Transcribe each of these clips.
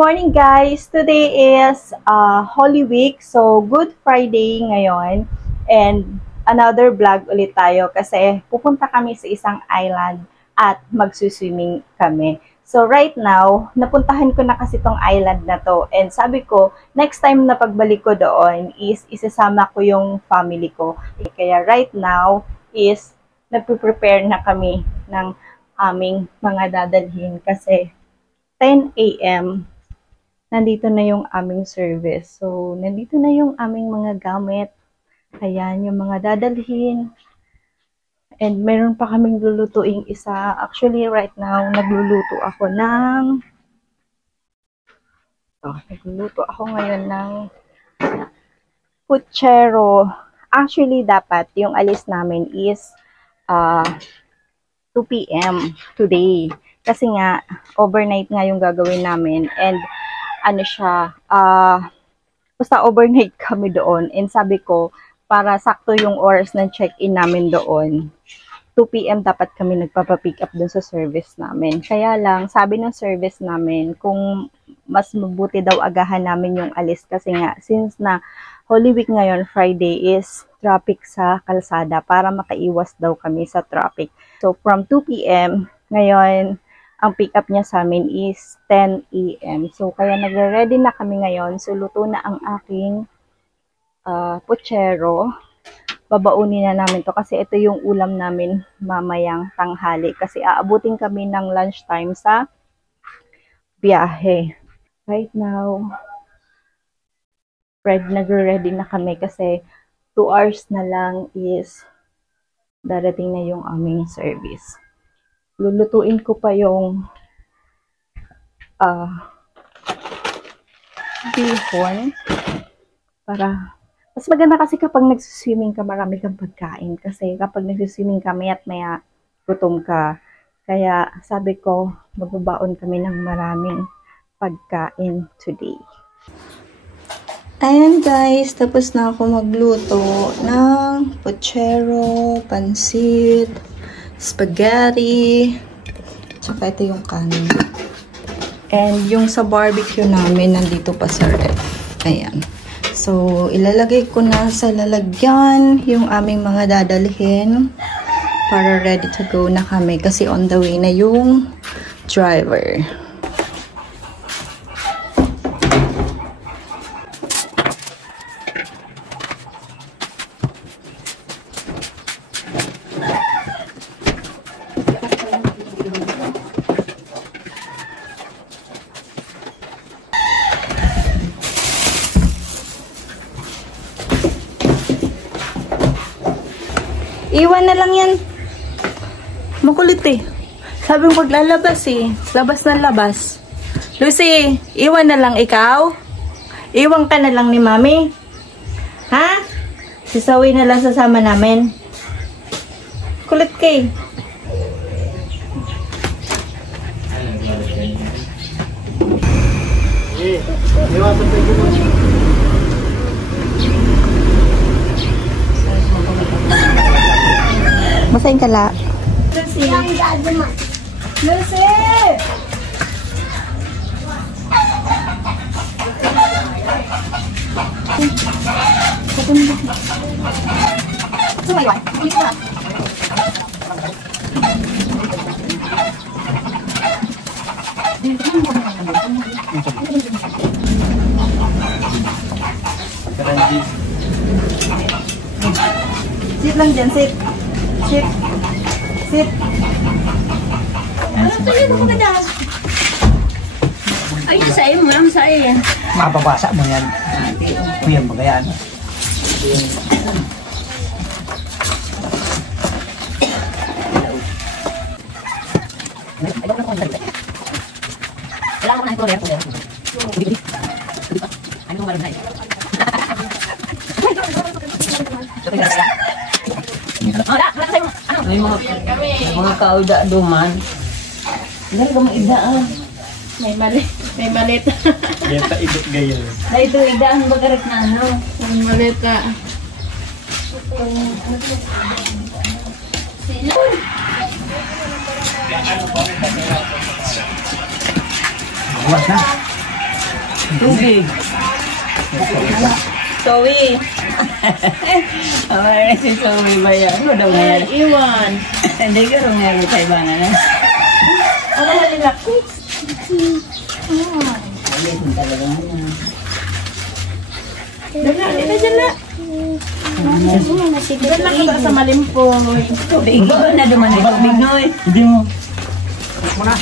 morning guys! Today is Holy Week, so Good Friday ngayon and another vlog ulit tayo kasi pupunta kami sa isang island at magsuswimming kami. So right now, napuntahan ko na kasi tong island na to and sabi ko, next time na pagbalik ko doon is isasama ko yung family ko. Kaya right now is nagpe-prepare na kami ng aming mga dadalhin kasi 10 a.m. nandito na yung aming service. So, nandito na yung aming mga gamit. Ayan, yung mga dadalhin. And meron pa kaming lulutuing isa. Actually, right now, nagluluto ako ngayon ng puchero. Actually, dapat yung alis namin is 2 p.m. today. Kasi nga, overnight nga yung gagawin namin. And ano siya, basta overnight kami doon. And sabi ko, para sakto yung oras ng check-in namin doon, 2 p.m. dapat kami nagpapapick up doon sa service namin. Kaya lang, sabi ng service namin, kung mas mabuti daw agahan namin yung alis kasi nga, since na Holy Week ngayon, Friday is traffic sa kalsada para makaiwas daw kami sa traffic. So, from 2 p.m. ngayon, ang pick up niya sa amin is 10 a.m. So, kaya nagre-ready na kami ngayon. So, luto na ang aking puchero. Babaunin na namin to kasi ito yung ulam namin mamayang tanghali. Kasi aabutin kami ng lunchtime sa biyahe. Right now, nagre-ready na kami kasi 2 hours na lang is darating na yung aming service. Lulutuin ko pa yung bihon para mas maganda kasi kapag nagsiswimming ka, marami kang pagkain kasi kapag nagsiswimming ka, maya't maya gutom ka. Kaya sabi ko, magbabaon kami ng maraming pagkain today. Ayan guys, tapos na ako magluto ng puchero, pansit, spaghetti, tsaka ito yung kanin. And yung sa barbecue namin, nandito pa sa ref. Ayan. So, ilalagay ko na sa lalagyan yung aming mga dadalhin para ready to go na kami kasi on the way na yung driver. Iwan na lang yan. Makulit eh. Sabi mo paglalabas eh. Labas na labas. Lucy, iwan na lang ikaw. Iwan ka na lang ni Mami. Ha? Si Zoe na lang sasama namin. Kulit ka eh. Masayin ka la. Lucy! Lucy! Sumayon. Sit lang dyan, sit. Sit. Sit. Ano tayo mo ka dyan? Ayun, sa'yo mo lang sa'yo. Mababasa mo yan. Kuya mo kaya ano? Kailangan ko na ito ulit. Ano kung maroon na ito? May mga kauda duman. Dahil ka maidaan. May malit. Yan ta ibig gayon. Dahil ito idaan bagarat na ano. May malit ka. Buwas na. Tubig. Zoe. Awal si Zoe ba yan? Ano daw nga? Iwan. Hindi ka rin nga sa iba na. Ano halila? Ayun talaga nga. Dala, dala. Dala ka sa malimpoy. Tubig. Na duman ang tubig noy. Hindi mo. Muna.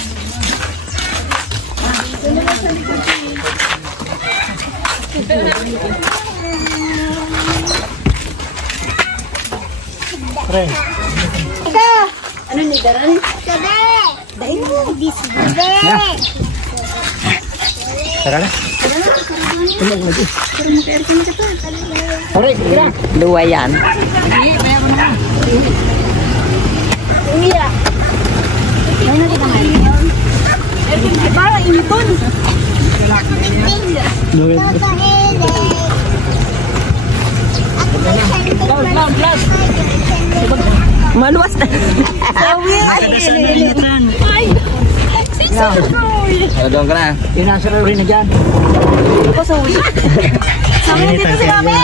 Pre. Ano ni Daran? Dahil mo. Tara na. Pre, kira. Dua yan. Mira. Ano kita ngayon? Para initon. Maluwas na. Doon ka na. Inasar rin na dyan. Ako sa uwi. Sabi dito si Mami.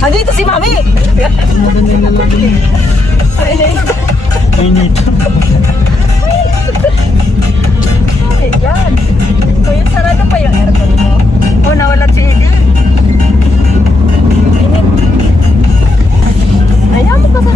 Sabi. Dito si Mami. Init. Yan. Kuya, sarado pa yung aircon mo. Oh, nawala si Eden. Init. Ayaw mo pa ba?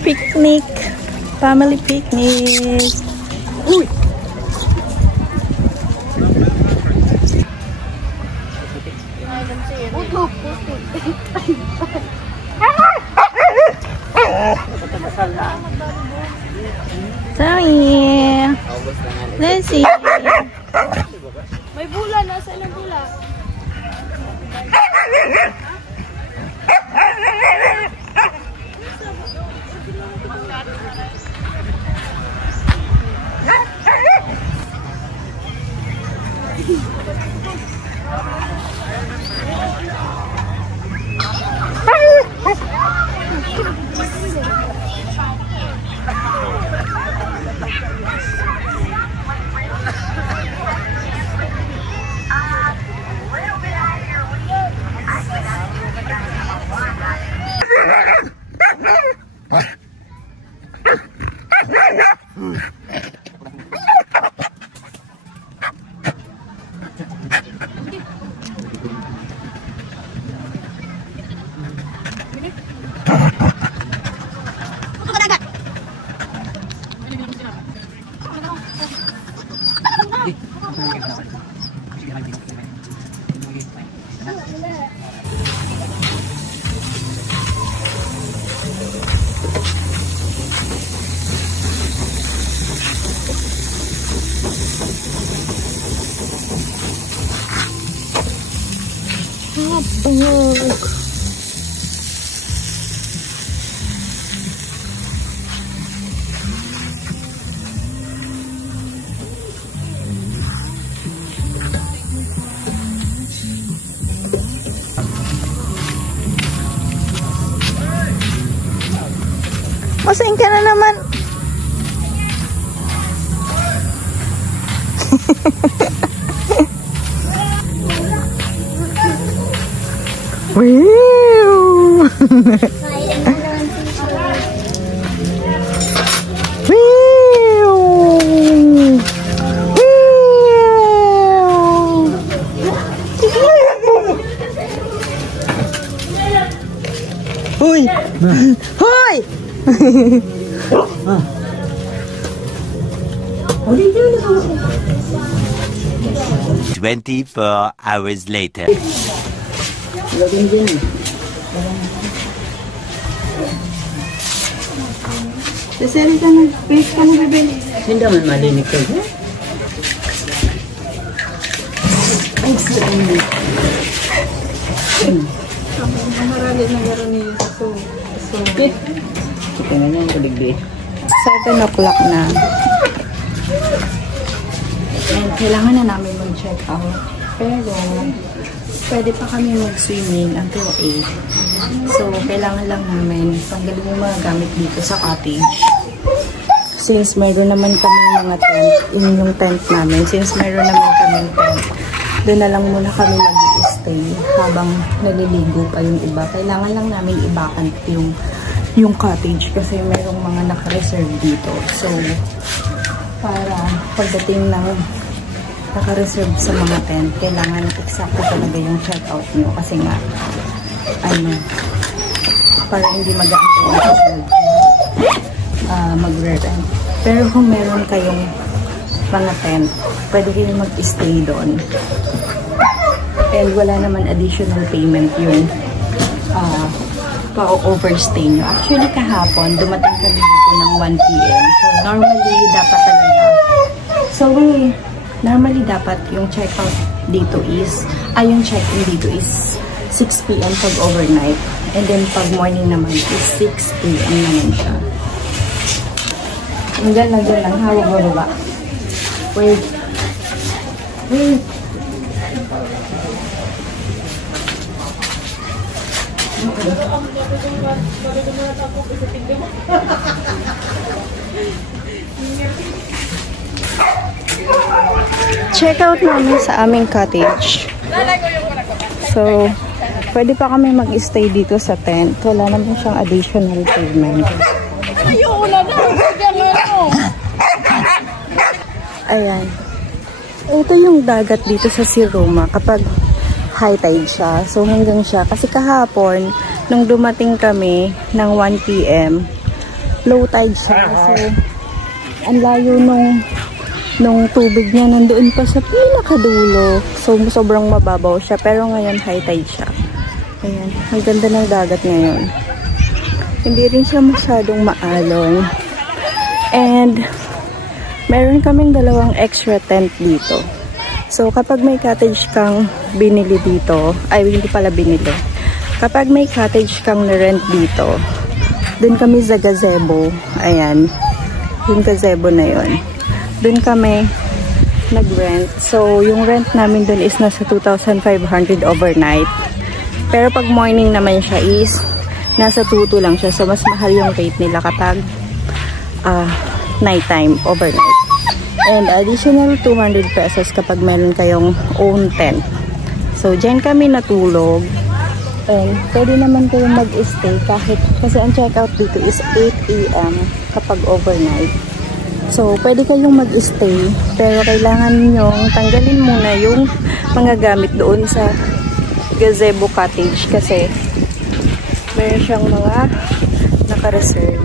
Picnic. Family picnic. Uy! Sorry. Let's see. May bula, nasa ilang bula? Masain ka na naman. Wow! Hoy! Hoy! 24 hours later. Sasali ka na. Wait ka na, bebe. Hindi naman malinig ko. Ay, sorry. Marali na gano'n niya. So, Ito na niya yung kuligbi. 7 o'clock na. And kailangan na namin mag-check out. Pero, pwede pa kami mag-swimming until 8. So, kailangan lang namin tanggalin yung mga gamit dito sa cottage. Since mayroon naman kami mga tent, yung tent namin, since mayroon naman kami tent, doon na lang muna kami mag-i-stay habang naliligo pa yung iba. Kailangan lang namin i-vacant yung cottage kasi mayroong mga naka-reserve dito. So, para pagdating ng naka-reserve sa mga tent, kailangan eksakto talaga yung check-out nyo kasi nga, para hindi mag-aantay kasi mag-rent. Pero kung meron kayong mga tent, pwede kayo mag-stay doon. And wala naman additional payment yung pa-overstay nyo. Actually, kahapon, dumating kami dito ng 1 p.m. So, normally, dapat talaga. Normally, dapat yung check-out dito is, yung check-in dito is 6 p.m. pag overnight. And then, pag morning naman is 6 p.m. naman siya. Hanggang na dyan lang, hawag bababa. Wait. Wait. Check out namin sa aming cottage. So, pwede pa kami mag-stay dito sa tent. Wala naman siyang additional payment. Ayan. Ito yung dagat dito sa Siroma. Kapag high tide siya. So hanggang siya. Kasi kahapon, nung dumating kami ng 1 PM, low tide siya. So, ang layo nung tubig niya nandoon pa sa pinakadulo. So, sobrang mababaw siya. Pero ngayon, high tide siya. Ayan. Ang ganda ng dagat ngayon. Hindi rin siya masyadong maalon. And, meron kaming 2 extra tent dito. So, kapag may cottage kang binili dito, ay, hindi pala binili. Kapag may cottage kang na-rent dito, dun kami sa gazebo. Ayan. Yung gazebo na yun. Dun kami nag-rent. So, yung rent namin dun is nasa 2,500 overnight. Pero pag morning naman siya is nasa 2,200 lang siya. So, mas mahal yung rate nila kapag nighttime, overnight. And additional 200 pesos kapag meron kayong own tent. So, dyan kami natulog. And pwede naman kayong mag-stay kahit, kasi ang checkout dito is 8 AM kapag overnight. So, pwede kayong mag-stay, pero kailangan nyong tanggalin muna yung mga gamit doon sa gazebo cottage kasi meron siyang mga naka-reserve.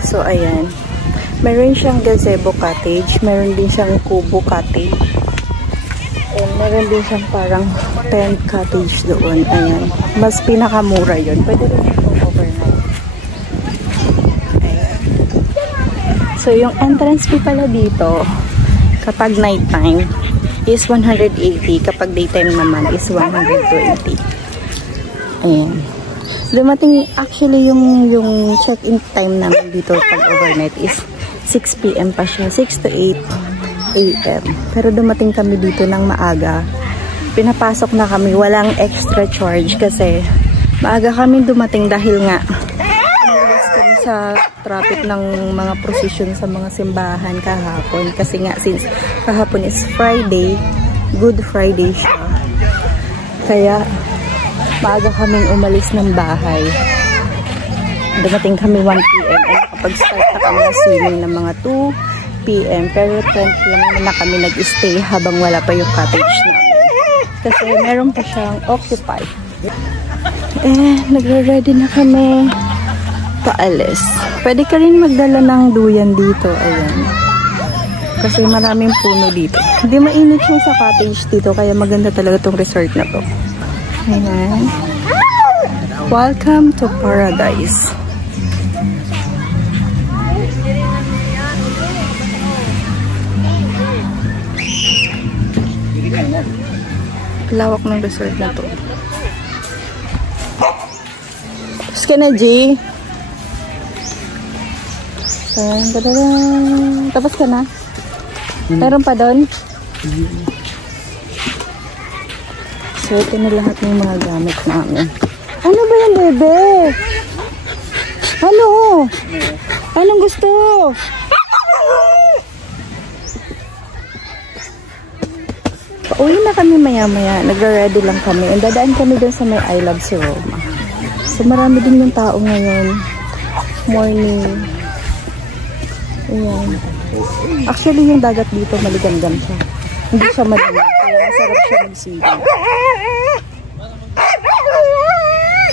So, ayan. Meron siyang gazebo cottage, meron din siyang kubo cottage, and meron din siyang parang tent cottage doon. Ayan. Mas pinakamura yun. Pwede rin yung overnight. Ayan. So, yung entrance fee pala dito, kapag nighttime, is 180. Kapag daytime naman, is 120. Ayan. Dumating, actually, yung check-in time namin dito pag overnight is 6 PM pa siya. 6 to 8 AM. Pero dumating kami dito ng maaga. Pinapasok na kami. Walang extra charge kasi maaga kami dumating dahil nga umawas kami sa traffic ng mga procession sa mga simbahan kahapon. Kasi nga since kahapon is Friday, Good Friday siya. Kaya maaga kaming umalis ng bahay. Dumating kami 1 PM and nakapag-start na kami ng swimming ng mga 2 PM. Pero 10 lang na kami nag-stay habang wala pa yung cottage namin. Kasi meron pa siyang occupied. Nagre-ready na kami paalis. Pwede ka rin magdala ng duyan dito. Ayan. Kasi maraming puno dito. Hindi mainit yung sa cottage dito. Kaya maganda talaga tong resort na to. Ayan. Welcome to paradise. Lawak ng resort na to. Tapos ka na, G. Tapos ka na? Meron pa doon? So, ito na lahat ng mga gamit namin. Ano ba yan, bebe? Ano? Anong gusto? Pauwi na kami maya-maya. Nagre-ready lang kami. And dadaan kami doon sa may I Love si Roma. So, marami din yung tao ngayon. Morning. Ayan. Actually, yung dagat dito, maligam-gam siya. Hindi siya malamig. Kaya masarap siya mag-swimming.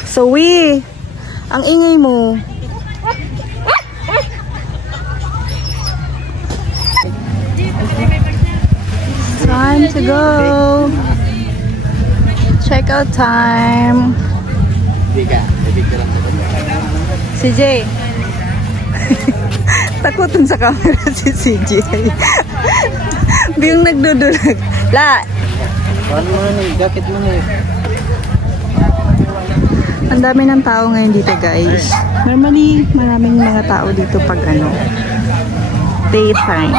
So, ang ingay mo. Time to go. Check out time. Si Jay. Takutin sa camera si CJ. Biyong nagdudulag. La! Paano mo na jacket mo na eh? Ang dami ng tao ngayon dito, guys. Normally, maraming mga tao dito pag daytime.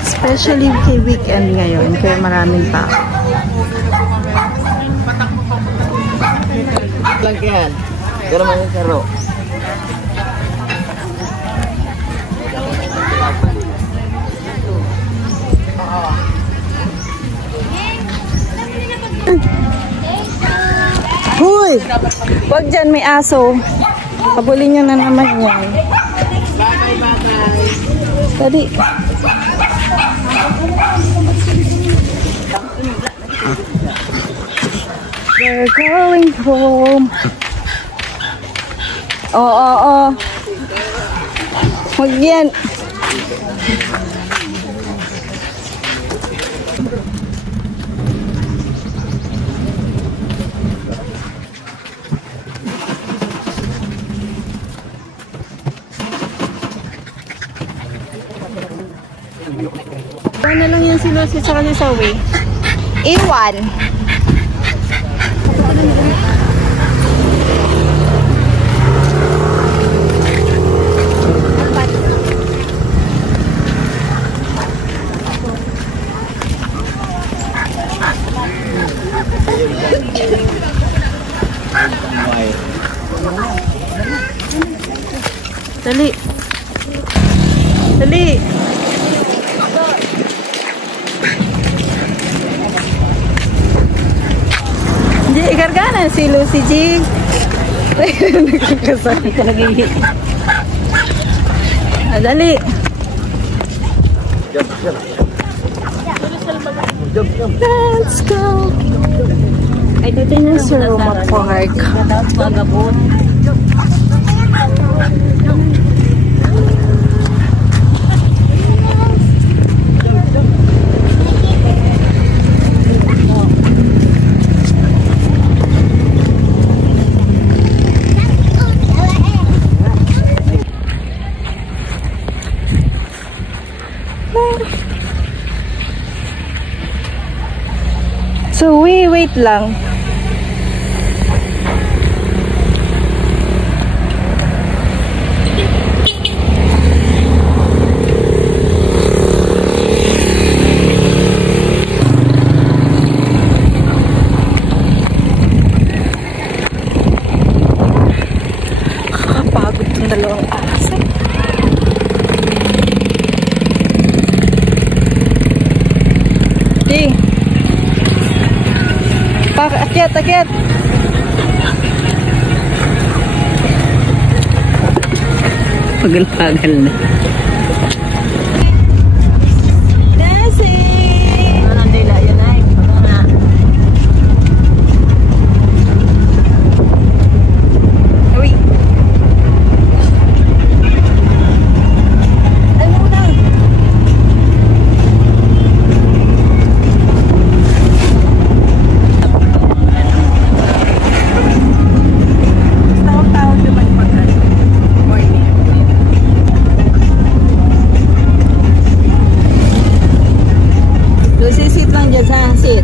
Especially kay weekend ngayon, kaya maraming tao. Lang yan. Pero naman yung karo. Huy! Wag dyan, may aso. Kabulin nyo na naman yan. Tadi. We're going home. Oo. Huwag yan. Ano lang yan si Lucy sa kanya sa way? Iwan. Dali. Dali. Hindi, ikargana si Lucy Jig. Nagkakasakit talaga yung dali. Let's go. Ay, dito na sa Roma Park. Pagabot. So, wait lang. Kakapagod itong 2 oras. Akyat. Pagal-pagal na. Dancing! Ano nila yun ay? Uy! Ay, muna! Lucy, sit lang dyan sa sit.